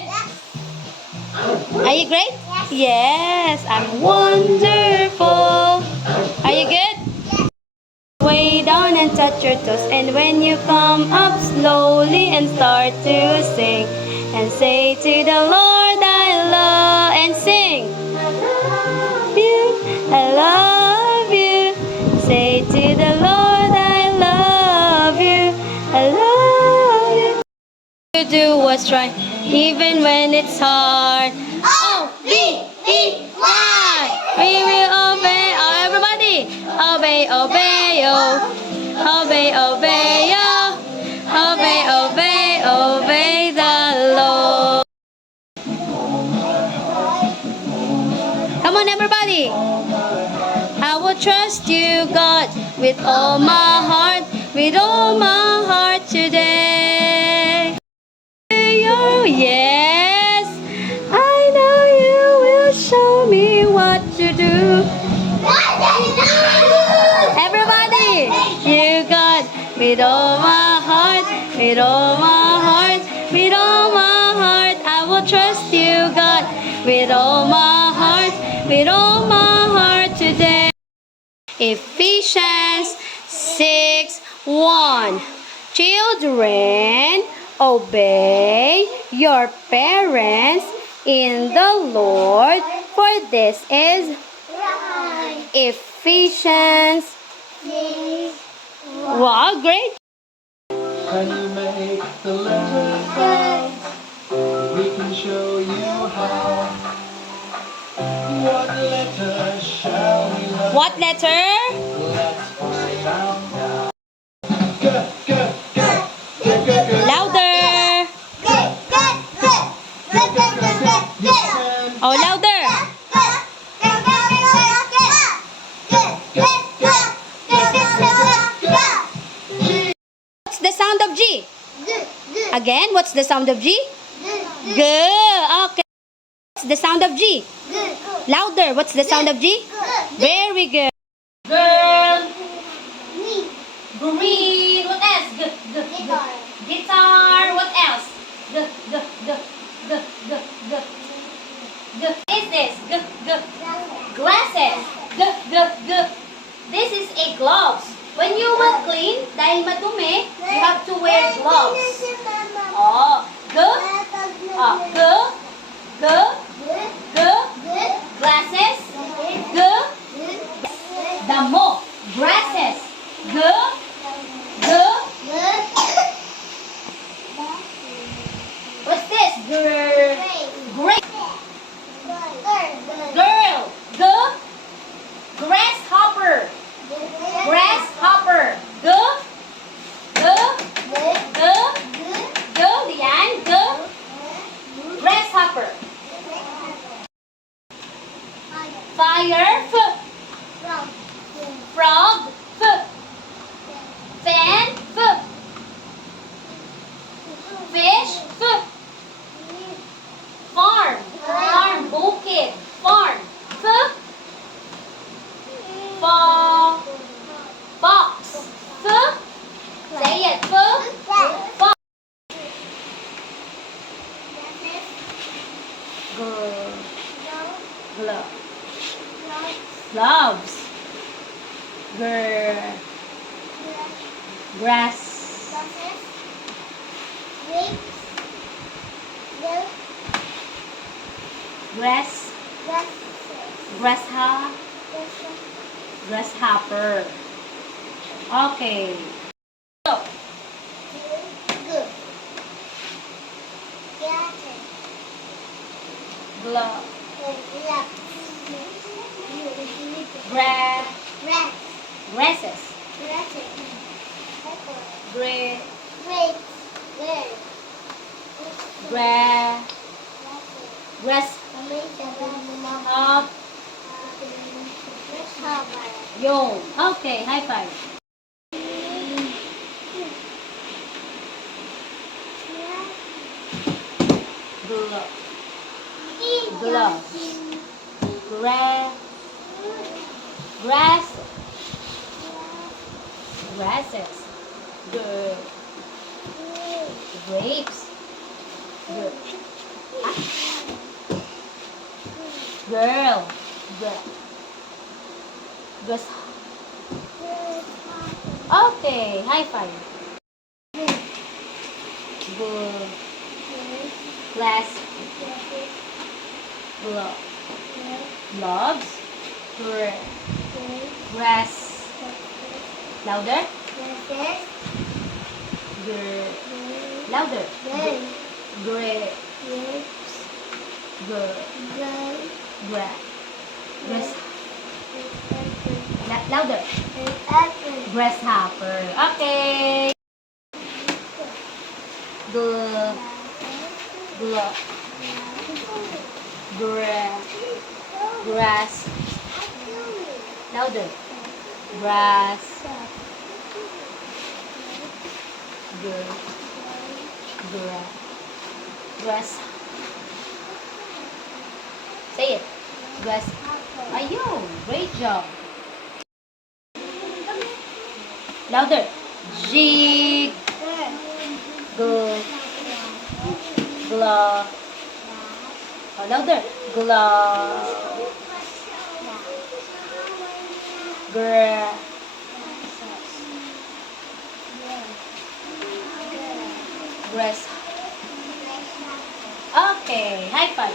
good? Are you great? Yes, I'm wonderful. Are you good? Way down and touch your toes, and when you come up slowly and start to sing, and say to the Lord I love, and sing, I love you. Say to the Lord I love you, I love you. You do what's right, even when it's hard. O-B-E-Y. We will obey. Oh, everybody. Obey, obey, oh. Obey, obey, oh. Obey, obey, obey the Lord. Come on, everybody. I will trust you, God, with all my heart, with all my heart today. Oh, yes, I know you will show me what to do. Everybody, you got with all my heart, with all my heart, with all my heart. I will trust you, God, with all my heart, with all my heart today. Ephesians 6:1. Children, obey your parents in the Lord, for this is Ephesians. Wow, great. Can you make the letters sound? We can show you how. What letter shall we learn? What letter? Let's find out now. G, G, G, G, G, G. Louder. You can. Oh, louder. What's the sound of G? Again, what's the sound of G? G. Okay. What's the sound of G? Louder. What's the sound of G? Very good. Girl. Green. What else? G, G, G. Guitar. What else? G, G, G, G, G, G. G. Is this? G, G. Glasses. G, G, G. This is a gloves. When you will clean, dahil madumi, you have to wear gloves. Oh, G. G. G. G. Glasses. G. Damo. Grasses. G. G. What's this? Great. Girl. G. Grasshopper. Grasshopper. G. G. G. G. Lian. G. Grasshopper. Fire. F. Frog. F. Fan. F. Fish. F. Farm. Farm. Bukid. Farm. F. Fox. F. Say it. F. Fox. Gloves. Grass. Grasshopper. Okay. So, glove. Grasses. Yun. Okay, high five. Gloves. Grasses. Good. Grapes. Good. Girl. Girl. Grass. Okay, high five. Good. Glass. Glove. Gloves. Grass. Louder. Louder. Grass. Grass. Louder. Grasshopper. Okay. Glove. Glove. Grass. Louder. Grass. Grass. Say it. Grass. Ayun. Great job. Louder. Jig. Glove. Glove. Oh, louder. Glove. Grass. Okay. High five.